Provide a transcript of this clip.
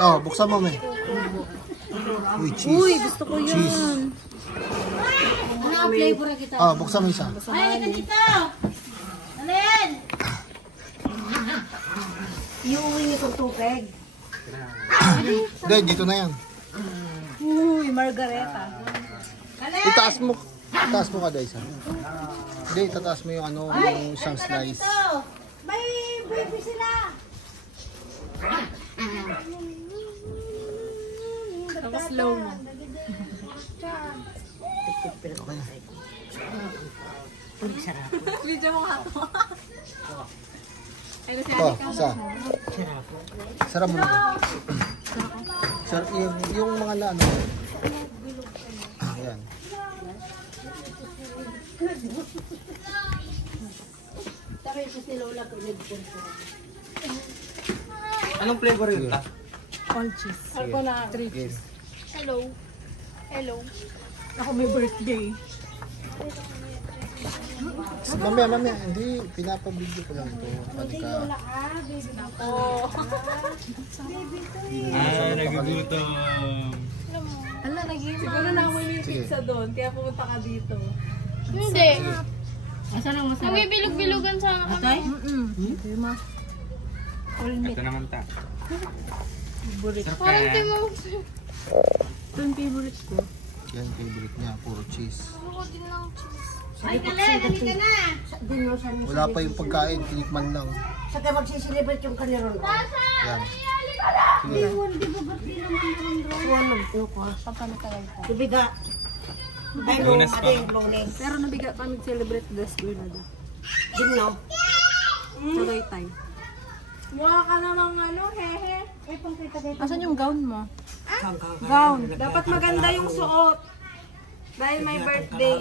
Oh, buksan mo, may. Uy, cheese. Uy, gusto ko yun. Flavor na kita. Oh, buksan mo isa. Ay, ka dito! Alin? Iuwi niyo itong tubig. Hindi, dito na yan. Uy, margareta. Itaas mo. Itaas mo kada isa. Hindi, tataas mo yung ano, yung isang slice. May baby sila! Tapos slow mo. Okay na. Video mo nga to. Ay, Ito, isa. Sarap mo na. Sarap yung mga na ano. Ayan. Anong flavor yun? all cheese. Ako na 3 cheese. Hello. Hello. Ako may birthday. Mamaya. Hindi, pinapabigyo ko lang ito. Pati ka. Oh. Nagugutom. Ala, siguro nakuha yung pizza doon, kaya pumunta ka dito. Hindi. Asan ang masarap? Magbibilog-bilugan sana kami. Ito naman ta. Parang di mo. Ito yung favorite ko. Yan, favorite niya. Puro cheese. Ako din lang cheese. Ay, Kalen, nandito na! Wala pa yung pagkain. Tinikman lang. Sa tayo magsisilibrate yung kaniron. Yan. Sige. Bibiga. Ay, Lunes pa. lunes. Pero nabiga pa mag-celebrate the school na doon. Din, no? Tagaytay. Mukha ka namang ano, hehe. Asan yung gown mo? Gown. Dapat maganda yung suot. Dahil may birthday.